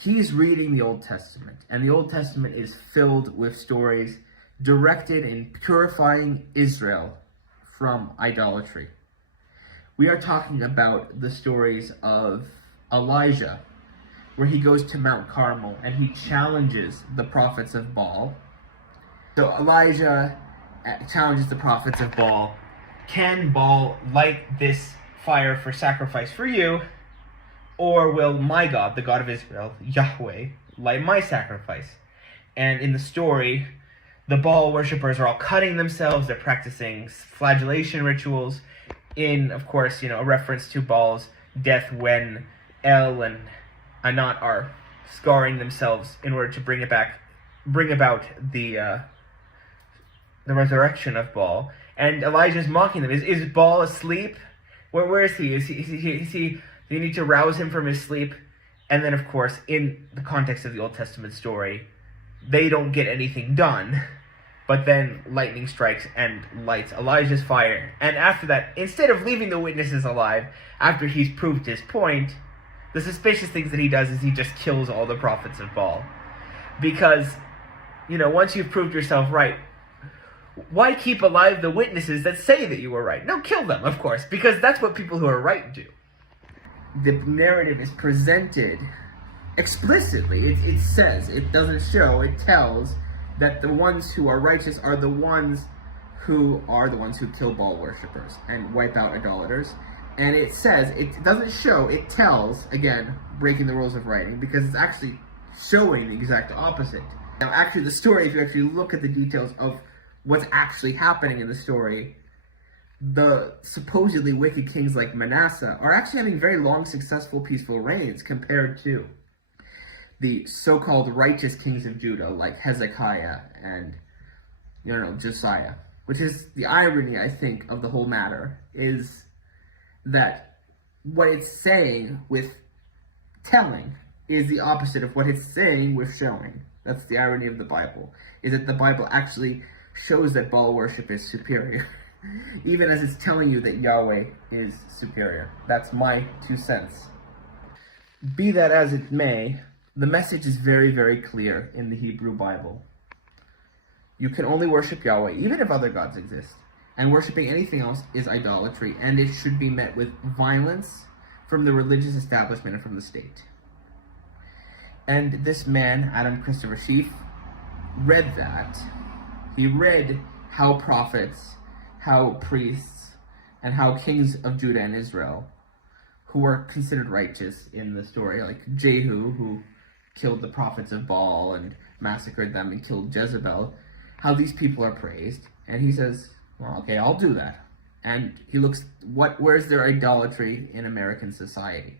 He's reading the Old Testament, and the Old Testament is filled with stories directed in purifying Israel from idolatry. We are talking about the stories of Elijah, where he goes to Mount Carmel and he challenges the prophets of Baal. So Elijah challenges the prophets of Baal. Can Baal light this fire for sacrifice for you? Or will my God, the God of Israel, Yahweh, light my sacrifice? And in the story, the Baal worshippers are all cutting themselves. They're practicing flagellation rituals in, of course, a reference to Baal's death when El and Anat are scarring themselves in order to bring about the resurrection of Baal. And Elijah's mocking them. Is Baal asleep? Where is he? Is he? You need to rouse him from his sleep. And then, of course, in the context of the Old Testament story, they don't get anything done. But then lightning strikes and lights Elijah's fire. And after that, instead of leaving the witnesses alive, after he's proved his point, the suspicious things that he does is he just kills all the prophets of Baal. Because, once you've proved yourself right, why keep alive the witnesses that say that you were right? No, kill them, of course, because that's what people who are right do. The narrative is presented explicitly. It says, it doesn't show, it tells that the ones who are righteous are the ones who kill Baal worshippers and wipe out idolaters. And it says, it doesn't show, it tells, again, breaking the rules of writing, because it's actually showing the exact opposite. Now, actually, the story, if you actually look at the details of what's actually happening in the story, the supposedly wicked kings like Manasseh are actually having very long, successful, peaceful reigns compared to the so-called righteous kings of Judah, like Hezekiah and, Josiah. Which is the irony, I think, of the whole matter, is that what it's saying with telling is the opposite of what it's saying with showing. That's the irony of the Bible, is that the Bible actually shows that Baal worship is superior, even as it's telling you that Yahweh is superior. That's my 2 cents. Be that as it may, the message is very, very clear in the Hebrew Bible. You can only worship Yahweh, even if other gods exist. And worshiping anything else is idolatry, and it should be met with violence from the religious establishment and from the state. And this man, Adam Christopher Sheaf, read that. He read how prophets, how priests, and how kings of Judah and Israel, who were considered righteous in the story, like Jehu, who killed the prophets of Baal and massacred them and killed Jezebel, how these people are praised. And he says, well, okay, I'll do that. And he looks, where's their idolatry in American society?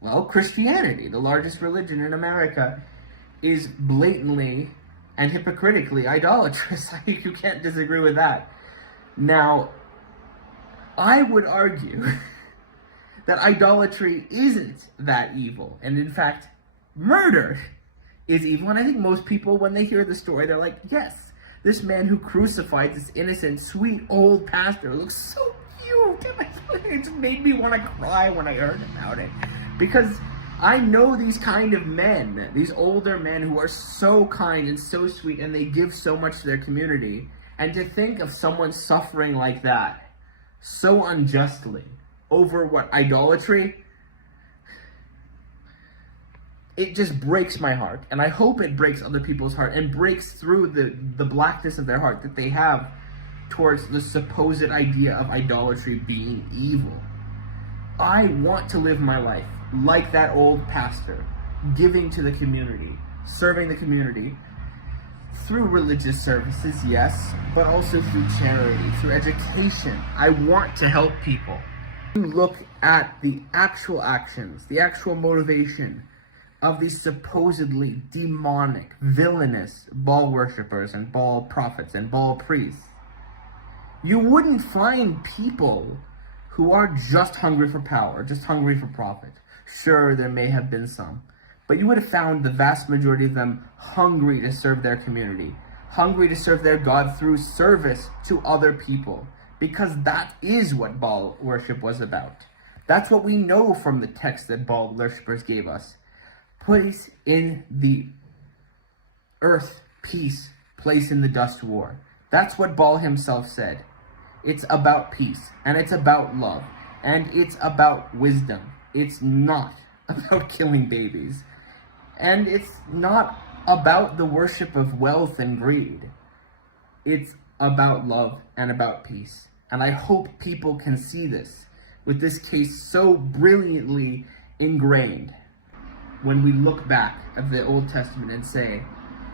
Well, Christianity, the largest religion in America, is blatantly and hypocritically idolatrous. You can't disagree with that. Now, I would argue that idolatry isn't that evil. And in fact, murder is evil. And I think most people, when they hear the story, they're like, yes, this man who crucified this innocent, sweet, old pastor looks so cute. It just made me want to cry when I heard about it. Because I know these kind of men, these older men who are so kind and so sweet, and they give so much to their community. And to think of someone suffering like that, so unjustly, over what, idolatry? It just breaks my heart. And I hope it breaks other people's heart and breaks through the blackness of their heart that they have towards the supposed idea of idolatry being evil. I want to live my life like that old pastor, giving to the community, serving the community, through religious services, yes, but also through charity, through education. I want to help people. You look at the actual actions, the actual motivation of these supposedly demonic, villainous Baal worshippers and Baal prophets and Baal priests. You wouldn't find people who are just hungry for power, just hungry for profit. Sure, there may have been some, but you would have found the vast majority of them hungry to serve their community, hungry to serve their God through service to other people, because that is what Baal worship was about. That's what we know from the text that Baal worshippers gave us. place in the earth peace, place in the dust war. That's what Baal himself said. It's about peace, and it's about love, and it's about wisdom. It's not about killing babies. And it's not about the worship of wealth and greed. It's about love and about peace. And I hope people can see this, with this case so brilliantly ingrained, when we look back at the Old Testament and say,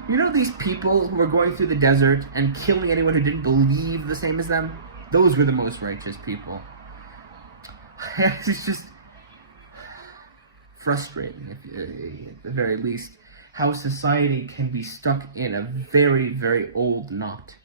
you know these people who were going through the desert and killing anyone who didn't believe the same as them? Those were the most righteous people. It's just frustrating, at the very least, how society can be stuck in a very, very old knot.